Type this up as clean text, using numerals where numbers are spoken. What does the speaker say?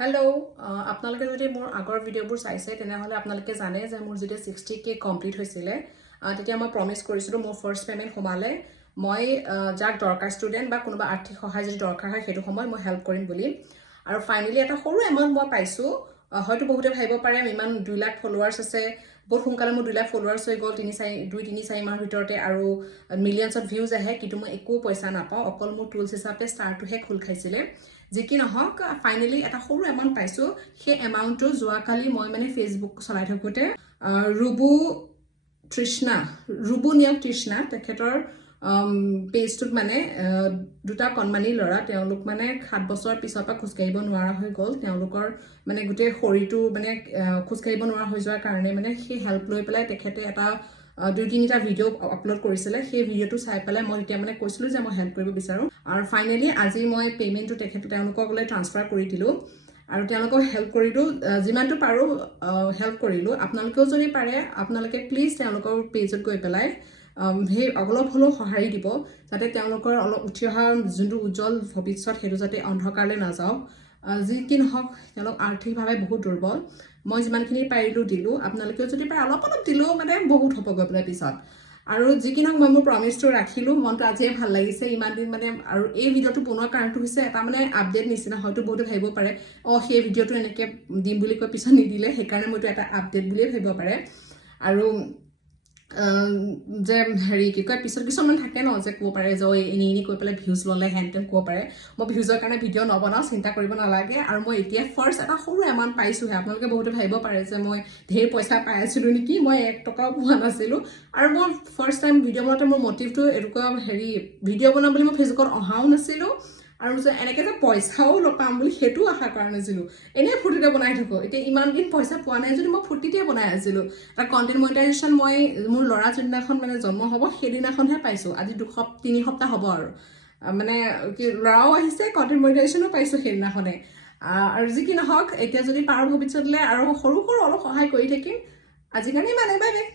hello' আপোনালোকে যদি মোৰ আগৰ ভিডিঅ'বোৰ চাইছে তেনেহ'লে আপোনালোকে জানে যে মোৰ যেতিয়া 60K কমপ্লিট হৈছিলে তেতিয়া মই প্ৰমিছ কৰিছিলোঁ মোৰ ফাৰ্ষ্ট পে'মেণ্ট সোমালে মই যাক দৰকাৰ ষ্টুডেণ্ট বা কোনোবা আৰ্থিক সহায় যদি দৰকাৰ হয় সেইটো সময়ত মই হেল্প কৰিম বুলি আৰু ফাইনেলি এটা সৰু এমাউণ্ট মই পাইছোঁ হয়তো বহুতে ভাবিব পাৰে ইমান 2 লাখ ফলোৱাৰ্ছ আছে বহুত সোনকালে মোৰ 2 লাখ ফলোৱাৰ্ছ হৈ গ'ল 2-4 মাহৰ ভিতৰতে আৰু মিলিয়নছত ভিউজ আহে কিন্তু মই একো পইচা নাপাওঁ অকল মোৰ টুলছ হিচাপে ষ্টাৰটোহে খোল খাইছিলে যি কি নহওক ফাইনেলি এটা সৰু এমাউণ্ট পাইছোঁ সেই এমাউণ্টটো যোৱাকালি মই মানে ফেচবুক চলাই থাকোঁতে ৰুবু নিয়োগ তৃষ্ণা তেখেতৰ পেজটোত মানে দুটা কণমানি ল'ৰা তেওঁলোক মানে 7 বছৰ পিছৰ পৰা খোজকাঢ়িব নোৱাৰা হৈ গ'ল তেওঁলোকৰ মানে গোটেই শৰীৰটো মানে খোজকাঢ়িব নোৱাৰা হৈ যোৱাৰ কাৰণে মানে সেই হেল্প লৈ পেলাই তেখেতে এটা 2-3টা ভিডিঅ' আপলোড কৰিছিলে সেই ভিডিঅ'টো চাই পেলাই মই এতিয়া মানে কৈছিলোঁ যে মই হেল্প কৰিব বিচাৰোঁ আৰু ফাইনেলি আজি মই পে'মেণ্টটো তেওঁলোকক ট্ৰান্সফাৰ কৰি দিলোঁ আৰু তেওঁলোকক হেল্প কৰিলোঁ যিমানটো পাৰোঁ হেল্প কৰিলোঁ আপোনালোকেও যদি পাৰে আপোনালোকে প্লিজ তেওঁলোকৰ পেজত গৈ পেলাই সেই অলপ হ'লেও সঁহাৰি দিব যাতে তেওঁলোকৰ অলপ উঠি অহা যোনটো উজ্জ্বল ভৱিষ্যত সেইটো যাতে অন্ধকাৰলৈ নাযাওক যি কি নহওক তেওঁলোক আৰ্থিকভাৱে বহুত দুৰ্বল মই যিমানখিনি পাৰিলোঁ দিলোঁ আপোনালোকেও যদি পাৰে অলপ দিলেও মানে বহুত হ'ব গৈ পেলাই পিছত আৰু যি কি নহওক মই মোৰ প্ৰমিছটো ৰাখিলোঁ মনটো আজিয়ে ভাল লাগিছে ইমান দিন মানে আৰু এই ভিডিঅ'টো বনোৱাৰ কাৰণটো হৈছে এটা মানে আপডেট নিচিনা হয়তো বহুতে ভাবিব পাৰে সেই ভিডিঅ'টো এনেকৈ দিম বুলি কৈ পিছত নিদিলে সেইকাৰণে মইতো এটা আপডেট বুলিয়ে ভাবিব পাৰে আৰু যে হেৰি কি কয় পিছত কিছুমান থাকে ন যে ক'ব পাৰে যে এনে কৈ পেলাই ভিউজ ল'লে হেন ক'ব পাৰে মই ভিউজৰ কাৰণে ভিডিঅ' নবনাওঁ চিন্তা কৰিব নালাগে আৰু মই এতিয়া ফাৰ্ষ্ট এটা সৰু এমাউণ্ট পাইছোঁহে আপোনালোকে বহুতে ভাবিব পাৰে যে মই ঢেৰ পইচা পাই আছিলোঁ নেকি মই 1 টকাও পোৱা নাছিলোঁ আৰু মই ফাৰ্ষ্ট টাইম ভিডিঅ' বনাওঁতে মোৰ মটিভটো এনেকুৱা ভিডিঅ' বনাম বুলি মই ফেচবুকত অহাও নাছিলোঁ আৰু যে এনেকৈ যে পইচাও পাম বুলি সেইটোও আশা কৰা নাছিলোঁ এনেই ফূৰ্তিতে বনাই থাকোঁ এতিয়া ইমান দিন পইচা পোৱা নাই যদি মই ফূৰ্তিতে বনাই আছিলোঁ এটা কণ্টেণ্ট মনিটাইজেশ্যন মই মোৰ ল'ৰা যোনদিনাখন মানে জন্ম হ'ব সেইদিনাখনহে পাইছোঁ আজি 2-3 সপ্তাহ হ'ব আৰু মানে কি ল'ৰাও আহিছে কণ্টেণ্ট মনিটাইজেশ্যনো পাইছোঁ সেইদিনাখনে আৰু যি কি নহওক এতিয়া যদি পাৰোঁ ভৱিষ্যতলৈ আৰু সৰু অলপ সহায় কৰি থাকিম আজিৰ কাৰণে মানে বাই বাই